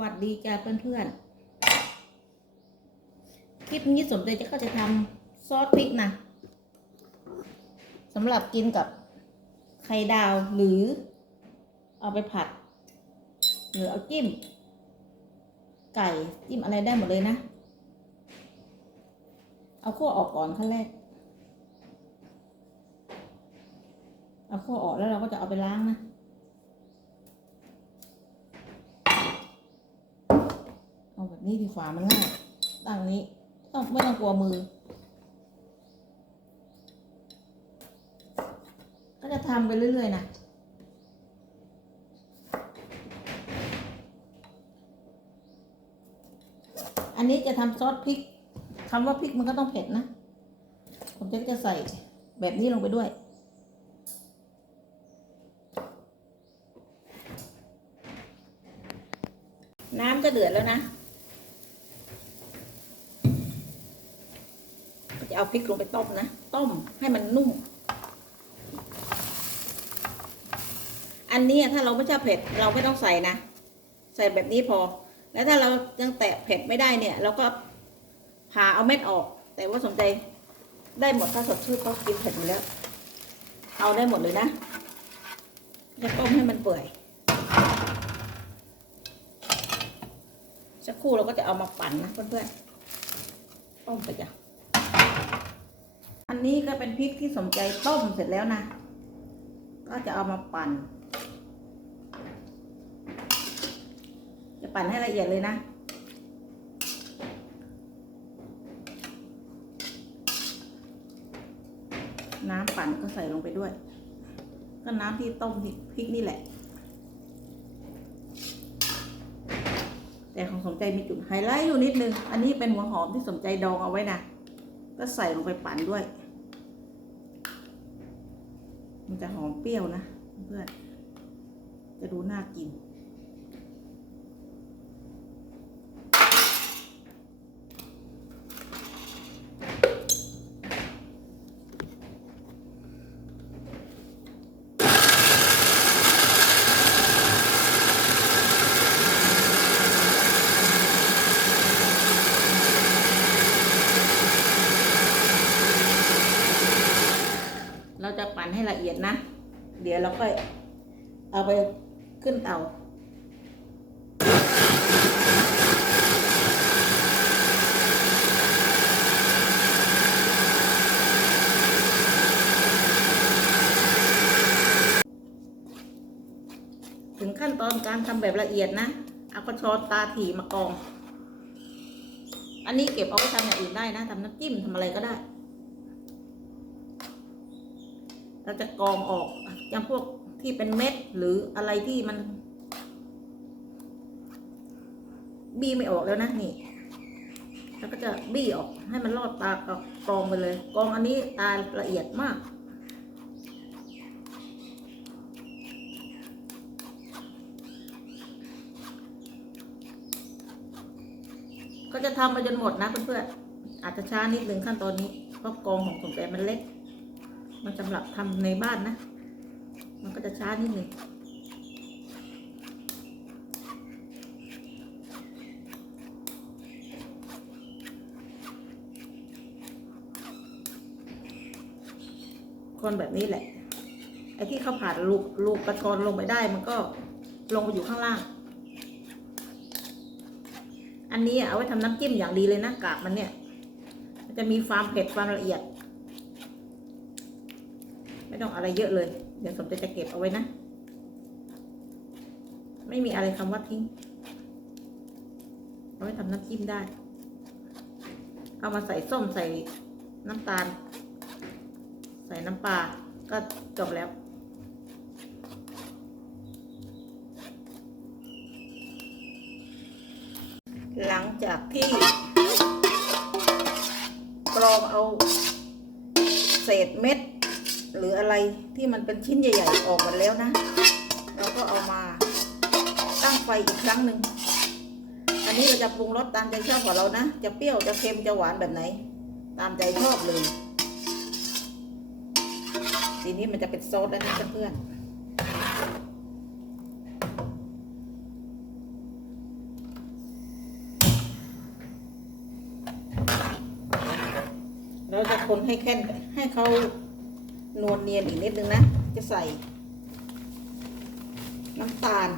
วัสดีจ้าเพื่อนๆ คลิปนี้สมใจจะก็จะทำซอสพริกนะสำหรับกินกับไข่ดาวหรือเอาไปผัด หรือเอาจิ้ม ไก่จิ้มอะไรได้หมดเลยนะ เอาขั้วออกก่อนขั้นแรก เอาขั้วออกแล้วเราก็จะเอาไปล้างนะ เอาแบบ นี้ดีกว่ามันง่ายตั้งนี้ต้องไม่ต้องกลัวมือ ก็จะทำไปเรื่อยๆนะอันนี้จะทำซอสพริกคำว่าพริกมันก็ต้องเผ็ดนะ ผมจะจะใส่แบบนี้ลงไปด้วย น้ำจะเดือดแล้วนะ จะเอาพริกลงไปต้มนะ ต้มให้มันนุ่ม อันนี้ถ้าเราไม่ชอบเผ็ดเราไม่ต้องใส่นะ ใส่แบบนี้พอ แล้วถ้าเรายังแตะเผ็ดไม่ได้เนี่ย เราก็ผ่าเอาเม็ดออก แต่ว่าสนใจได้หมดถ้าสดชื่นก็กินเผ็ดอยู่แล้ว เอาได้หมดเลยนะจะต้มให้มันเปื่อย สักครู่เราก็จะเอามาปั่นนะเพื่อนๆต้มไปจ้ะ อันนี้ก็เป็นพริกที่สมใจต้มเสร็จแล้วนะ ก็จะเอามาปั่น จะปั่นให้ละเอียดเลยนะน้ำปั่นก็ใส่ลงไปด้วย ก็น้ำที่ต้มพริกนี่แหละ แต่ของสมใจมีจุดไฮไลท์อยู่นิดนึง อันนี้เป็นหัวหอมที่สมใจดองเอาไว้นะ ก็ใส่ลงไปปั่นด้วย มันจะหอมเปรี้ยวนะเพื่อนจะดูน่ากิน เราจะปั่นให้ละเอียดนะ เดี๋ยวเราค่อยเอาไปขึ้นเตาถึงขั้นตอนการทำแบบละเอียดนะเอากระชอนตาถี่มากอง อันนี้เก็บเอาไปทำอย่างอื่นได้นะทำน้ำจิ้มทำอะไรก็ได้ เราจะกรองออกอย่างพวกที่เป็นเม็ดหรืออะไรที่มัน บี้ไม่ออกแล้วนะนี่แล้วก็จะบี้ออกให้มันรอดตากกรองไปเลยกรองอันนี้ตาละเอียดมากก็จะทำไปจนหมดนะเพื่อนๆอาจจะช้านิดนึงขั้นตอนนี้เพราะกรองของผมแต่มันเล็ก มันสำหรับทำในบ้านนะ มันก็จะช้านิดหนึ่งคนแบบนี้แหละ ไอ้ที่เขาผ่านลูกลูกกระชอนลงไปได้มันก็ลงไปอยู่ข้างล่าง อันนี้เอาไว้ทำน้ำจิ้มอย่างดีเลยนะกากมันเนี่ย มันจะมีความเผ็ดความละเอียด ไม่ต้องอะไรเยอะเลย เดี๋ยวสมจะจะเก็บเอาไว้นะ ไม่มีอะไรคำว่าทิ้งเอาไว้ทำน้ำจิ้มได้ เอามาใส่ส้มใส่น้ำตาล ใส่น้ำปลาก็จบแล้วหลังจากที่กรองเอาเศษเม็ด หรืออะไรที่มันเป็นชิ้นใหญ่ ๆ ออกหมดแล้วนะ เราก็เอามาตั้งไฟอีกครั้งหนึ่ง อันนี้เราจะปรุงรสตามใจชอบของเรานะ จะเปรี้ยวจะเค็มจะหวานแบบไหน ตามใจชอบเลย ทีนี้มันจะเป็นซอสแล้วนะเพื่อนเราจะคนให้แค่นให้เขา นวลเนียนอีกนิดนึงนะ จะใส่ น้ำตาล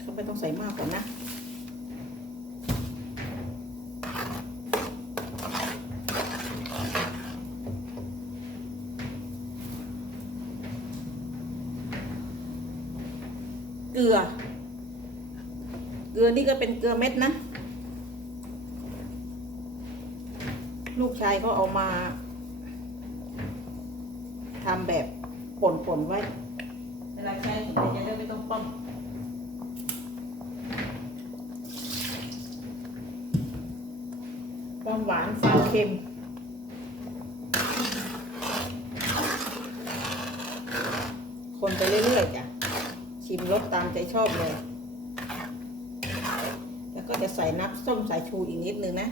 เขาไม่ต้องใส่มากก่อนนะเกลือ เกลือนี่ก็เป็นเกลือเม็ดนะ กชายเขาเอามาทำแบบป่นๆไว้ เวลาใช้สมจะได้ไม่ต้องป้อมความหวานความเค็มคนไปเรื่อยๆจ้ะ ชิมรสตามใจชอบเลย แล้วก็จะใส่น้ำส้มสายชูอีกนิดนึงนะ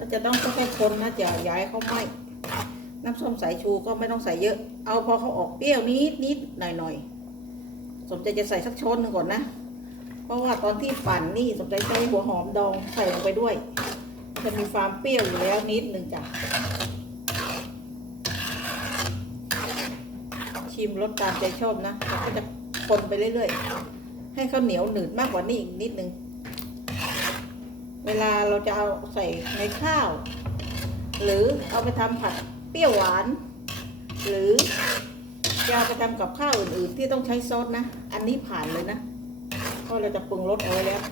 ก็จะต้องค่อยๆคนนะจะย้ายเขาไหมน้ำส้มสายชูก็ไม่ต้องใส่เยอะ เอาพอเขาออกเปรี้ยวนิดนิดหน่อยหน่อยๆสมใจจะใส่สักช้อนหนึ่งก่อนนะ เพราะว่าตอนที่ปั่นนี่สมใจใช้หัวหอมดองใส่ลงไปด้วย จะมีความเปรี้ยวอยู่แล้วนิดหนึ่งจ้ะ ชิมรสตามใจชอบนะแล้วก็จะคนไปเรื่อยๆ ให้ข้าวเหนียวหนืดมากกว่านี้อีกนิดนึง เวลาเราจะเอาใส่ในข้าว หรือเอาไปทำผัดเปรี้ยวหวาน หรือจะเอาไปทำกับข้าวอื่นๆ ที่ต้องใช้ซอสนะ อันนี้ผ่านเลยนะเพราะเราจะปรุงรสเอาไว้แล้ว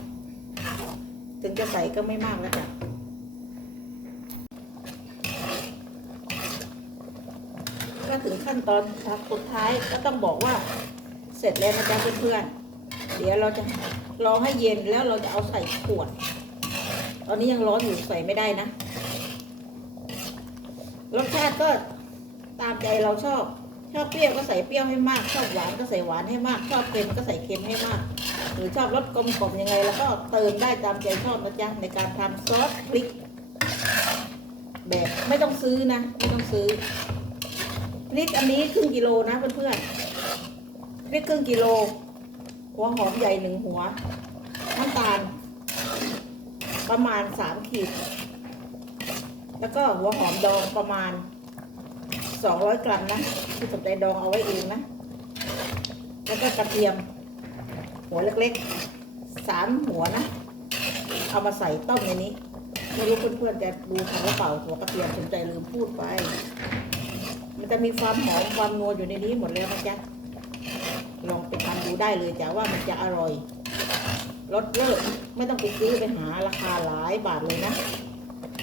ถึงจะใส่ก็ไม่มากแล้วจ้ะก็ถึงขั้นตอนสุดท้ายก็ต้องบอกว่าเสร็จแล้วนะจ๊ะเพื่อนๆเดี๋ยวเราจะรอให้เย็นแล้วเราจะเอาใส่ขวด ตอนนี้ยังร้อนอยู่ใส่ไม่ได้นะ รสชาติก็ตามใจเราชอบ ชอบเปรี้ยวก็ใส่เปรี้ยวให้มาก ชอบหวานก็ใส่หวานให้มาก ชอบเค็มก็ใส่เค็มให้มาก หรือชอบรสกลมกล่อมยังไง แล้วก็เติมได้ตามใจชอบนะจ๊ะในการทำซอสพริก แบบไม่ต้องซื้อนะ ไม่ต้องซื้อพริกอันนี้ครึ่งกิโลนะเพื่อนๆพริกครึ่งกิโล หัวหอมใหญ่หนึ่งหัว ประมาณสามขีด แล้วก็หัวหอมดองประมาณสองร้อยกรัมนะที่สมใจดองเอาไว้เองนะ แล้วก็กระเทียม หัวเล็กๆสามหัวนะ เอามาใส่ต้มในนี้ไม่รู้เพื่อนๆจะดูทันหรือเปล่าหัวกระเทียมสนใจลืมพูดไป มันจะมีความหอมความนัวอยู่ในนี้หมดแล้วนะจ๊ะลองไปทำดูได้เลยจ้ะว่ามันจะอร่อย ลดเลิกไม่ต้องไปซื้อไปหาราคาหลายบาทเลยนะ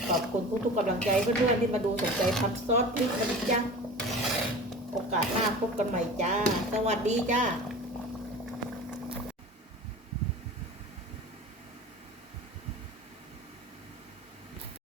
ขอบคุณทุกๆกำลังใจเพื่อนๆที่มาดูสนใจทำซอสพริกกระดิ่งโอกาสหน้าพบกันใหม่จ้า สวัสดีจ้า